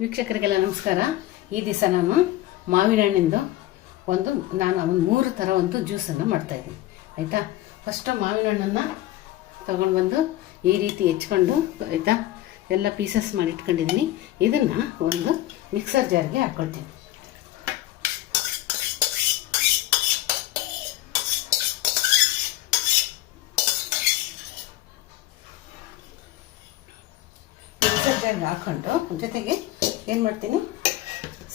ವೀಕ್ಷಕರಿಗೆಲ್ಲ ನಮಸ್ಕಾರ. ಈ ದಿವಸ ನಾನು ಮಾವಿನ ಹಣ್ಣಿಂದು ಒಂದು, ನಾನು ಒಂದು ಮೂರು ಥರ ಒಂದು ಜ್ಯೂಸನ್ನು ಮಾಡ್ತಾಯಿದ್ದೀನಿ ಆಯಿತಾ? ಫಸ್ಟು ಮಾವಿನ ಹಣ್ಣನ್ನು ತೊಗೊಂಡು ಬಂದು ಈ ರೀತಿ ಹೆಚ್ಕೊಂಡು, ಆಯಿತಾ? ಎಲ್ಲ ಪೀಸಸ್ ಮಾಡಿ ಇಟ್ಕೊಂಡಿದ್ದೀನಿ. ಇದನ್ನು ಒಂದು ಮಿಕ್ಸರ್ ಜಾರ್ಗೆ ಹಾಕ್ಕೊಳ್ತೀನಿ ಮಿಕ್ಸರ್ ಜಾರ್ಗೆ ಹಾಕ್ಕೊಂಡು ಜೊತೆಗೆ ಏನು ಮಾಡ್ತೀನಿ?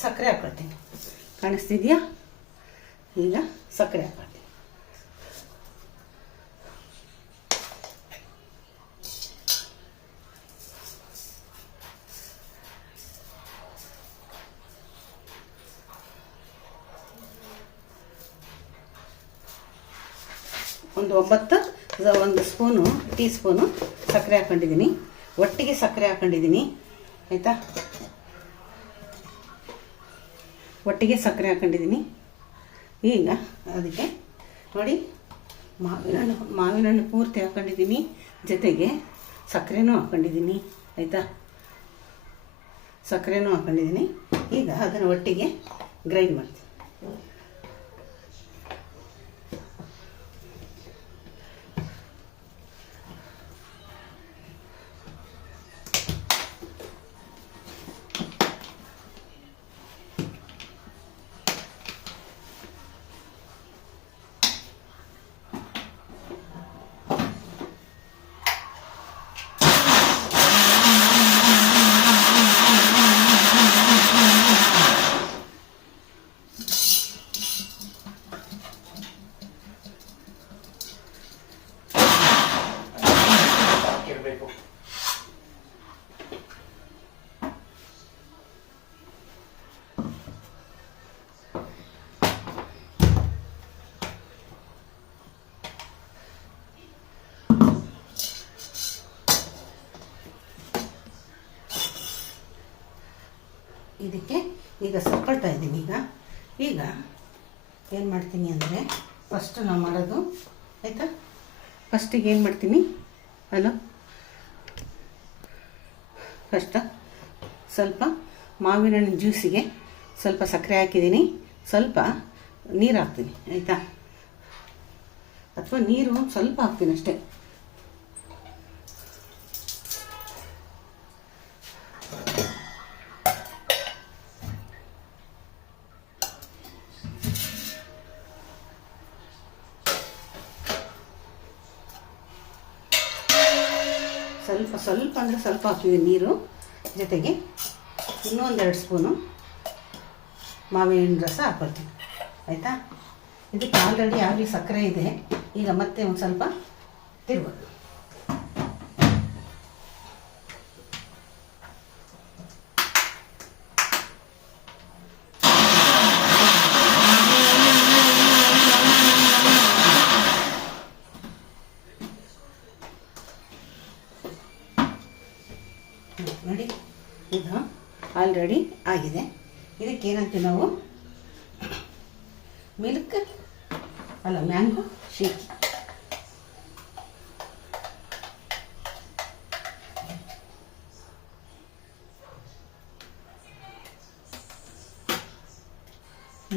ಸಕ್ಕರೆ ಹಾಕೊಳ್ತೀನಿ. ಕಾಣಿಸ್ತಿದೆಯಾ? ಈಗ ಸಕ್ಕರೆ ಹಾಕೊಳ್ತೀನಿ. ಒಂದು ಒಂಬತ್ತು ಒಂದು ಸ್ಪೂನು ಟೀ ಸ್ಪೂನು ಸಕ್ಕರೆ ಹಾಕೊಂಡಿದ್ದೀನಿ. ಒಟ್ಟಿಗೆ ಸಕ್ಕರೆ ಹಾಕೊಂಡಿದ್ದೀನಿ. ಆಯಿತಾ? ಒಟ್ಟಿಗೆ ಸಕ್ಕರೆ ಹಾಕೊಂಡಿದ್ದೀನಿ. ಈಗ ಅದಕ್ಕೆ ನೋಡಿ ಮಾವಿನ ಹಣ್ಣು ಮಾವಿನ ಹಣ್ಣು ಪೂರ್ತಿ ಹಾಕೊಂಡಿದ್ದೀನಿ. ಜೊತೆಗೆ ಸಕ್ಕರೆನೂ ಹಾಕೊಂಡಿದ್ದೀನಿ, ಆಯಿತಾ? ಸಕ್ಕರೆನೂ ಹಾಕೊಂಡಿದ್ದೀನಿ. ಈಗ ಅದನ್ನು ಒಟ್ಟಿಗೆ ಗ್ರೈಂಡ್ ಮಾಡ್ತೀನಿ. ಇದಕ್ಕೆ ಈಗ ಸಕ್ಕಳ್ತಾ ಇದ್ದೀನಿ. ಈಗ ಈಗ ಏನು ಮಾಡ್ತೀನಿ ಅಂದರೆ ಫಸ್ಟ್ ನಾವು ಮಾಡೋದು, ಆಯಿತಾ? ಫಸ್ಟಿಗೆ ಏನು ಮಾಡ್ತೀನಿ? ಹಲೋ ಫಸ್ಟ್ ಸ್ವಲ್ಪ ಮಾವಿನ ಹಣ್ಣಿನ ಜ್ಯೂಸಿಗೆ ಸ್ವಲ್ಪ ಸಕ್ಕರೆ ಹಾಕಿದ್ದೀನಿ. ಸ್ವಲ್ಪ ನೀರು ಹಾಕ್ತೀನಿ, ಆಯಿತಾ? ಅಥವಾ ನೀರು ಸ್ವಲ್ಪ ಹಾಕ್ತೀನಿ ಅಷ್ಟೇ. ಸ್ವಲ್ಪ ಸ್ವಲ್ಪ ಅಂದರೆ ಸ್ವಲ್ಪ ಹಾಕಿದ್ವಿ ನೀರು. ಜೊತೆಗೆ ಇನ್ನೂ ಒಂದೆರಡು ಸ್ಪೂನು ಮಾವಿನ ರಸ ಹಾಕ್ಕೊಳ್ತೀನಿ ಆಯಿತಾ? ಇದಕ್ಕೆ ಆಲ್ರೆಡಿ ಆಗಲಿ ಸಕ್ಕರೆ ಇದೆ. ಈಗ ಮತ್ತೆ ಒಂದು ಸ್ವಲ್ಪ ತಿರ್ಬೋದು ಹ್ಮ್, ನೋಡಿ ಇದು ಆಲ್ರೆಡಿ ಆಗಿದೆ. ಇದಕ್ಕೆ ಏನಂತೀವಿ ನಾವು? ಮಿಲ್ಕ್ ಅಲ್ಲ ಮ್ಯಾಂಗೋ ಶೇಕ್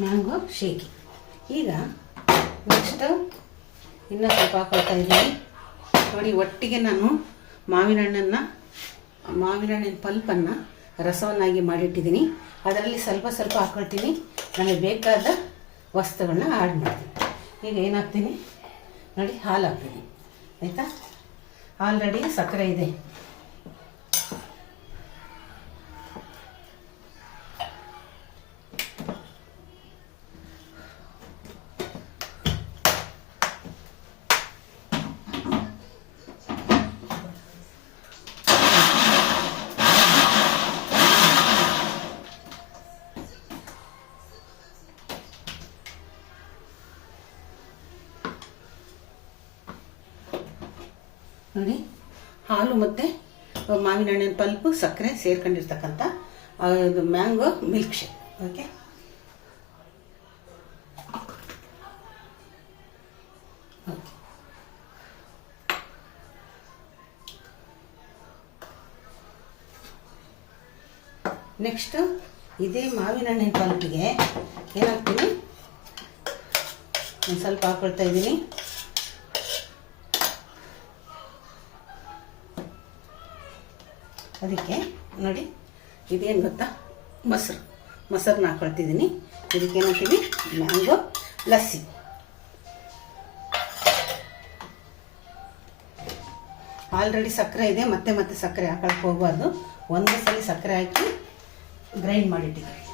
ಮ್ಯಾಂಗೋ ಶೇಕಿ ಈಗ ನೆಕ್ಸ್ಟ್ ಇನ್ನೂ ಸ್ವಲ್ಪ ಹಾಕೊಳ್ತಾ ಇದ್ದೀನಿ. ನೋಡಿ, ಒಟ್ಟಿಗೆ ನಾನು ಮಾವಿನ ಹಣ್ಣನ್ನು ಮಾವಿನ ಹಣ್ಣಿನ ಪಲ್ಪನ್ನು ರಸವನ್ನಾಗಿ ಮಾಡಿಟ್ಟಿದ್ದೀನಿ. ಅದರಲ್ಲಿ ಸ್ವಲ್ಪ ಸ್ವಲ್ಪ ಹಾಕ್ಕೊಳ್ತೀನಿ ನನಗೆ ಬೇಕಾದ ವಸ್ತುಗಳನ್ನ ಆ್ಯಡ್ ಮಾಡ್ತೀನಿ. ಈಗ ಏನಾಗ್ತೀನಿ? ನೋಡಿ ಹಾಲು ಹಾಕ್ತೀನಿ ಆಯಿತಾ? ಆಲ್ರೆಡಿ ಸಕ್ಕರೆ ಇದೆ. ನೋಡಿ, ಹಾಲು ಮತ್ತು ಮಾವಿನ ಹಣ್ಣಿನ ಪಲ್ಪು, ಸಕ್ಕರೆ ಸೇರ್ಕೊಂಡಿರ್ತಕ್ಕಂಥ ಇದು mango milk shake. Okay next ಇದೇ ಮಾವಿನ ಹಣ್ಣಿನ ಪಲ್ಪಿಗೆ ಏನಾಗ್ತೀನಿ? ಒಂದು ಸ್ವಲ್ಪ ಹಾಕೊಳ್ತಾ ಇದ್ದೀನಿ. ಅದಕ್ಕೆ ನೋಡಿ, ಇದೇನು ಗೊತ್ತಾ? ಮೊಸರು. ಮೊಸರನ್ನ ಹಾಕೊಳ್ತಿದ್ದೀನಿ. ಇದಕ್ಕೆ ಏನಂತೀವಿ ಮ್ಯಾಂಗೋ, ಲಸ್ಸಿ. ಆಲ್ರೆಡಿ ಸಕ್ಕರೆ ಇದೆ, ಮತ್ತೆ ಮತ್ತೆ ಸಕ್ಕರೆ ಹಾಕೊಳಕ್ಕೆ ಹೋಗಬಾರ್ದು. ಒಂದೇ ಸಲ ಸಕ್ಕರೆ ಹಾಕಿ ಗ್ರೈಂಡ್ ಮಾಡಿಟ್ಟಿದ್ದೀವಿ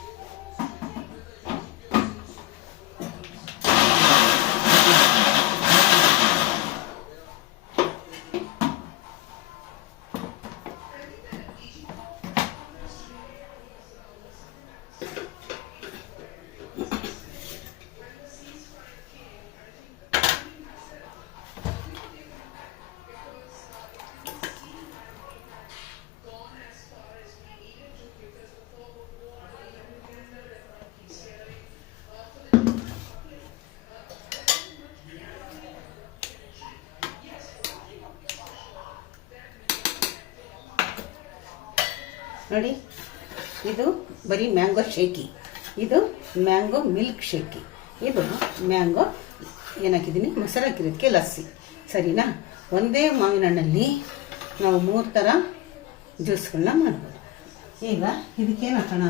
ನೋಡಿ. ಇದು ಬರೀ ಮ್ಯಾಂಗೋ ಶೇಕಿ. ಇದು ಮ್ಯಾಂಗೋ ಮಿಲ್ಕ್ ಶೇಕಿ. ಇದು ಮ್ಯಾಂಗೋ ಏನಾಕಿದ್ದೀನಿ ಮೊಸರು ಹಾಕಿರೋದಕ್ಕೆ ಲಸ್ಸಿ. ಸರಿನಾ? ಒಂದೇ ಮಾವಿನ ಹಣ್ಣಲ್ಲಿ ನಾವು ಮೂರು ಥರ ಜ್ಯೂಸ್ಗಳನ್ನ ಮಾಡ್ಬೋದು. ಈಗ ಇದಕ್ಕೇನು ಹಾಕೋಣ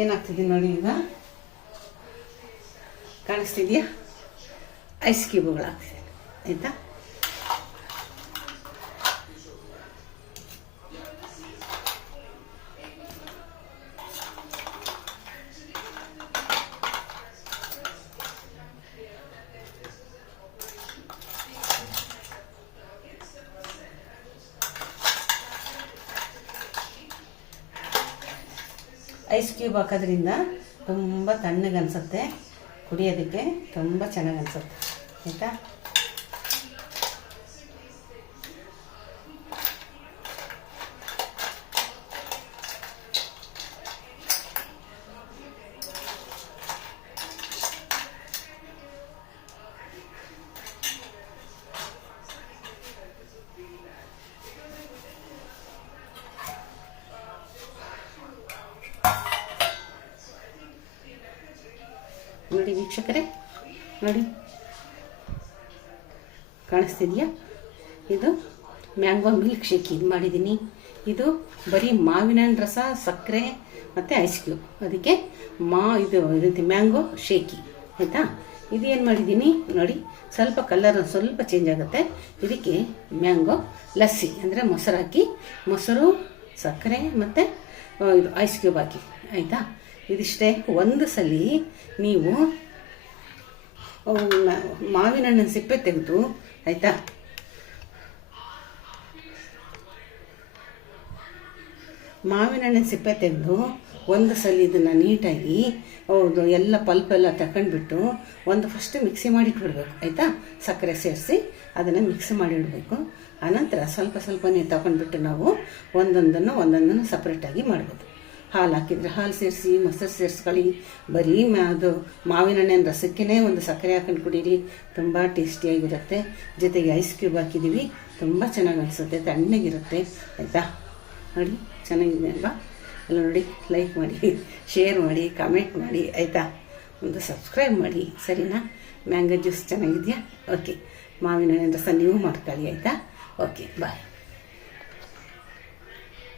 ಏನಾಗ್ತಿದೆ ನೋಡಿ ಈಗ? ಕಾಣಿಸ್ತಿದೆಯಾ? ಐಸ್ ಕ್ಯೂಬ್ಗಳಾಗ್ತಿದೆ. ಆಯಿತಾ? ಐಸ್ ಕ್ಯೂಬ್ ಹಾಕೋದ್ರಿಂದ ತುಂಬ ತಣ್ಣಗೆ ಅನಿಸುತ್ತೆ ಕುಡಿಯೋದಕ್ಕೆ ತುಂಬ ಚೆನ್ನಾಗಿ ಅನಿಸುತ್ತೆ ಆಯಿತಾ? ನೋಡಿ ವೀಕ್ಷಕರೇ. ನೋಡಿ. ಕಾಣಿಸ್ತಿದೆಯಾ? ಇದು ಮ್ಯಾಂಗೋ ಮಿಲ್ಕ್ ಶೇಕ್ ಇದು ಮಾಡಿದ್ದೀನಿ. ಇದು ಬರೀ ಮಾವಿನ ರಸ, ಸಕ್ಕರೆ ಮತ್ತು ಐಸ್ ಕ್ಯೂಬ್ ಅದಕ್ಕೆ ಮಾ ಇದು ಇದು ಮ್ಯಾಂಗೋ ಶೇಕಿ. ಆಯಿತಾ? ಇದು ಏನು ಮಾಡಿದ್ದೀನಿ? ನೋಡಿ, ಸ್ವಲ್ಪ ಕಲರ್ ಸ್ವಲ್ಪ ಚೇಂಜ್ ಆಗುತ್ತೆ. ಇದಕ್ಕೆ ಮ್ಯಾಂಗೋ ಲಸ್ಸಿ, ಅಂದರೆ ಮೊಸರು ಹಾಕಿ ಮೊಸರು, ಸಕ್ಕರೆ ಮತ್ತು ಇದು ಐಸ್ ಕ್ಯೂಬ್ ಹಾಕಿ. ಆಯಿತಾ? ಇದಿಷ್ಟೇ. ಒಂದು ಸಲ ನೀವು ಮಾವಿನ ಹಣ್ಣಿನ ಸಿಪ್ಪೆ ತೆಗೆದು, ಆಯಿತಾ? ಮಾವಿನ ಹಣ್ಣಿನ ಸಿಪ್ಪೆ ತೆಗೆದು ಒಂದು ಸಲ ಇದನ್ನು ನೀಟಾಗಿ ಹೌದು ಎಲ್ಲ ಪಲ್ಪೆಲ್ಲ ತಗೊಂಡ್ಬಿಟ್ಟು ಒಂದು ಫಸ್ಟ್ ಮಿಕ್ಸಿ ಮಾಡಿಟ್ಬಿಡ್ಬೇಕು ಆಯಿತಾ? ಸಕ್ಕರೆ ಸೇರಿಸಿ ಅದನ್ನು ಮಿಕ್ಸ್ ಮಾಡಿಡಬೇಕು ಆನಂತರ ಸ್ವಲ್ಪ ಸ್ವಲ್ಪ ನೀರು ತಗೊಂಡ್ಬಿಟ್ಟು ನಾವು ಒಂದೊಂದನ್ನು ಒಂದೊಂದನ್ನು ಸಪ್ರೇಟಾಗಿ ಮಾಡ್ಬೋದು. ಹಾಲು ಹಾಕಿದ್ರೆ ಹಾಲು ಸೇರಿಸಿ, ಮೊಸರು ಸೇರಿಸ್ಕೊಳ್ಳಿ. ಬರೀ ಮಾ ಅದು ಮಾವಿನ ಹಣ್ಣಿನ ರಸಕ್ಕೇ ಒಂದು ಸಕ್ಕರೆ ಹಾಕೊಂಡು ಕುಡೀರಿ. ತುಂಬ ಟೇಸ್ಟಿಯಾಗಿರುತ್ತೆ. ಜೊತೆಗೆ ಐಸ್ ಕ್ಯೂಬ್ ಹಾಕಿದ್ದೀವಿ. ತುಂಬ ಚೆನ್ನಾಗಿ ಅನಿಸುತ್ತೆ. ತಣ್ಣಗಿರುತ್ತೆ. ಆಯಿತಾ? ನೋಡಿ, ಚೆನ್ನಾಗಿದೆ ಅಲ್ವಾ? ಎಲ್ಲ ನೋಡಿ ಲೈಕ್ ಮಾಡಿ ಶೇರ್ ಮಾಡಿ ಕಾಮೆಂಟ್ ಮಾಡಿ, ಆಯಿತಾ? ಒಂದು ಸಬ್ಸ್ಕ್ರೈಬ್ ಮಾಡಿ, ಸರಿನಾ? ಮ್ಯಾಂಗೋ ಜ್ಯೂಸ್ ಚೆನ್ನಾಗಿದೆಯಾ? ಓಕೆ ಮಾವಿನ ರಸ ನೀವು ಮಾಡ್ಕೊಳ್ಳಿ, ಆಯಿತಾ? Okay bye